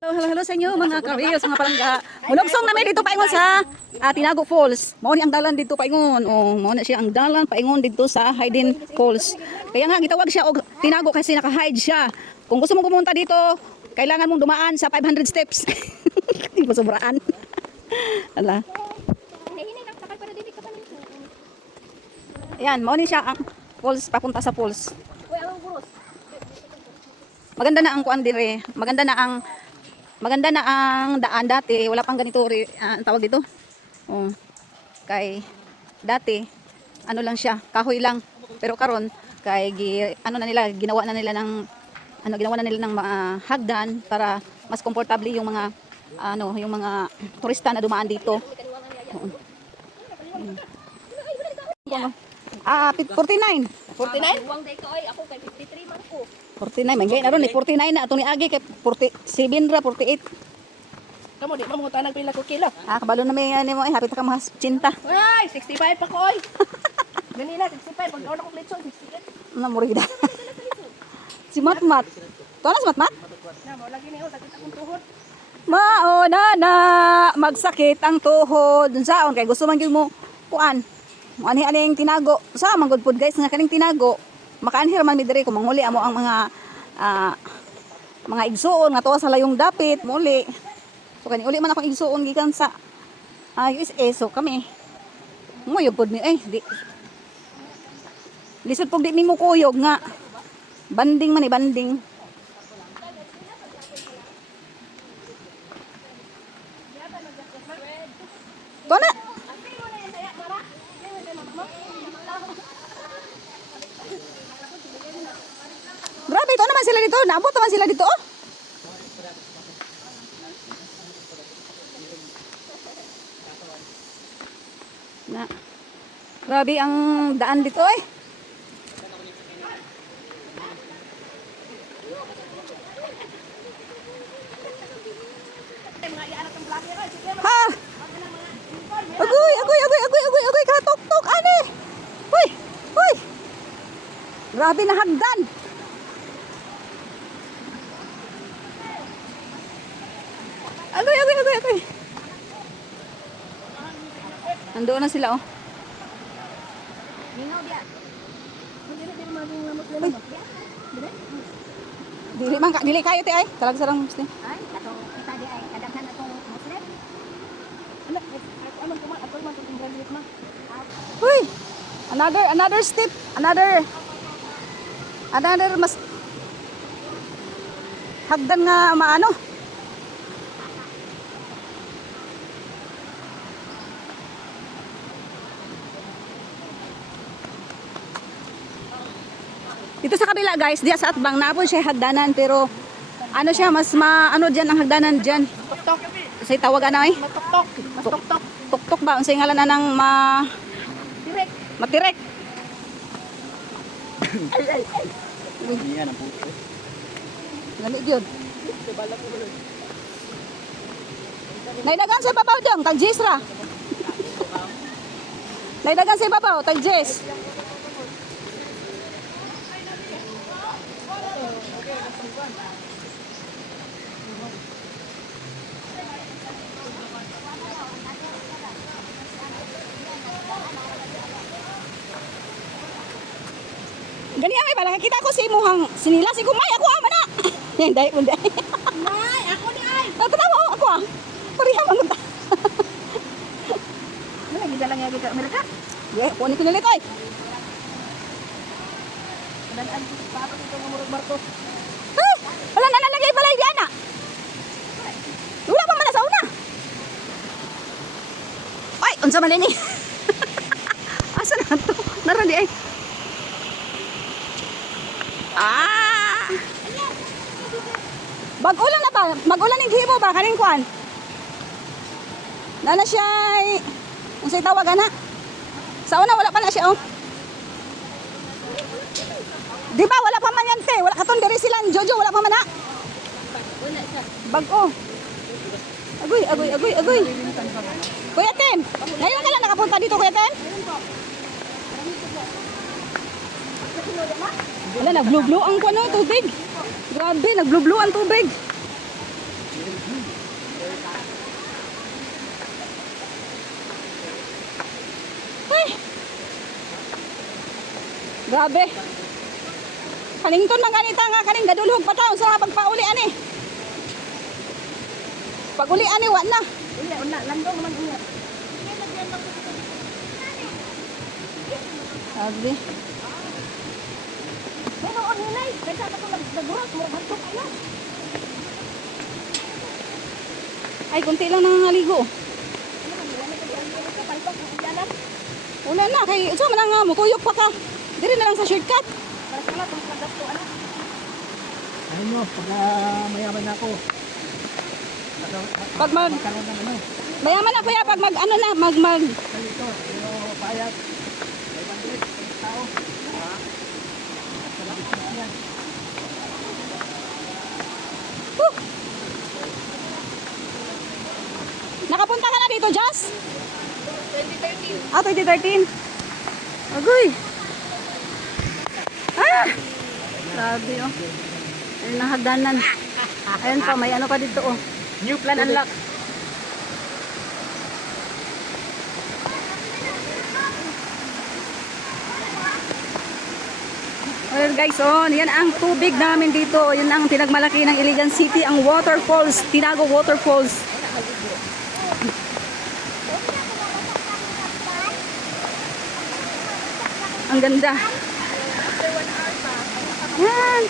Hello sa inyo mga ka-reels, mga palangga. Mulugsong namin dito paingon sa Tinago Falls. Mao ni ang dalan dito paingon. Oh, mao na siya ang dalan paingon dito sa Hayden Falls. Kaya nga gitawag siya og Tinago kasi naka-hide siya. Kung gusto mong pumunta dito, kailangan mong dumaan sa 500 steps. Hindi mo sobraan. Ala. Ayan, mao ni siya ang falls papunta sa falls. Maganda na ang kuan dire. Maganda na ang daan dati, wala pang ganito ang tawag dito. Oh. Kay dati ano lang siya, kahoy lang. Pero karon kay ginawa na nila ng hagdan para mas komportable yung mga yung mga turista na dumaan dito. Oh. 49. 49? Uwang day ko ay ako kay 53 man ko. 49 man gay na ron 49 na atong niagi kay 47 ra 48. Kamo di mo tanang pila ko kilo. Kabalo na may mo hapit ka mga 80. Ay, 65 pa ko oy. Ganina 65 pag ako na kompleto 68. Na murida. Si Matmat. Tuwa na si Matmat? Na mo lagi niyo sakit akong tuhod. Mauna na magsakit ang tuhod. Saon kay gusto man gyud mo kuan. Ani-aning tinago. Sa man good food guys nga kaning tinago. Makaanhir man mi diri kung manguli amo ang mga igsuon nga tuwa sa layong dapit muli. So kani uli man akong igsuon gikan sa USA so kami. Moyo pod ni di. Lisod pug di mi mo kuyog nga. Banding man banding. Tona. Grabe, ito naman sila dito. Naabot naman sila dito. Na. Grabe ang daan dito eh. Ha! Agoy, katok-tok, ane! Hoy! Hoy! Grabe na hagdan! Agoy! Nandoon na sila, oh. Dili kayo, te, ay. Talag sarang Muslim. Ay, kato kita di ay kadaghan atong Muslim. Ano, amon ko man ato man tong graduate man. Uy! Another step. Another mas hagdan nga maano. Dito sa kabila guys, diya sa atbang napon siya hagdanan pero ano siya mas maano diyan ang hagdanan diyan. Tuktok. Say tawagan na ay. Matuktok. Mas tuktok. Tuktok ba unsay ngalan na ng Direct. matirek. Ay. Yan ang puto. Gali gyud. Naidagan sa babaw dong tag Jesra. Naidagan sa babaw tag Jes. Gani ay pala kita ko si imuhang sinila si kumay ako ama na. Yan dai unday. Nay, ako ni ay. Tanaw ako ah. Pariha man ta. Wala gid lang yagi ka Amerika. Kunin ko nilit ay. Dan pa ako dito ng murag barko. Hey, wala na nalagay balay diyan na. Wala pa man sa una. Ay, unsa man ni? Asa na to? Naran di ay. Mag-ulan na ba? Mag-ulan ng hibo ba? Kaning kuan? Nana siya unsay tawagan na? Sa una wala pa na siya oh. Di ba wala pa man yan te? Wala katon diri sila Jojo wala pa man na. Wala siya. Bag-o. Agoy. Kuya Tim, ngayon ka lang nakapunta dito Kuya Tim? Wala, nag-blue-blue ang kuno tubig. Grabe, nag-blue-blue ang tubig. Grabe. Kanington man ganita nga kaning gadulhog pa taon sa pagpauli ani. Pag-uli ani wa na. Una, landong naman una. Sabi. Pero on hinay, kaysa na itong nagros, mura hantok ano. Ay, kunti lang nangangaligo. Wala na, kay so man nga mo, kuyok pa ka. Diri na lang sa shortcut. Ano nyo, pag mayaman na ako. Pag mag, Magkaroon ng ano. mayaman na kuya, pag mag, ano na, mag, Dito, pero payat. 500 tao. nakapunta ka na dito, Jazz? 2013. Ah, 2013. Agoy. Ah! Grabe, oh. Ayun ang hagdanan. Ayun pa, may ano pa dito, oh. New plan unlock. Well guys, oh, yan ang tubig namin dito. Yan ang pinagmalaki ng Iligan City, ang waterfalls, Tinago Waterfalls. Ang ganda. Yan.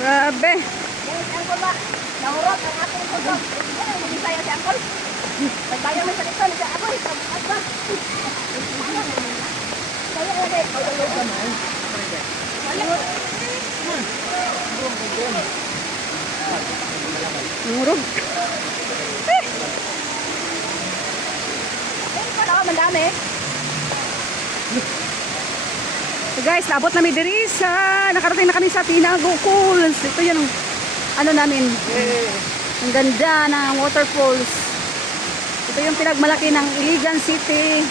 Grabe. Nahurot ang aking puso. Ano yung bisaya si Angkol? Nagbayan mo sa dito, siya ako, asbas. Kaya lagi. Murog. Wala ka mandami. So guys, naabot namin diri sa, nakarating na kami sa Tinago Falls. Ito yan ang, ano namin, ang ganda ng waterfalls. Ito yung pinagmalaki ng Iligan City.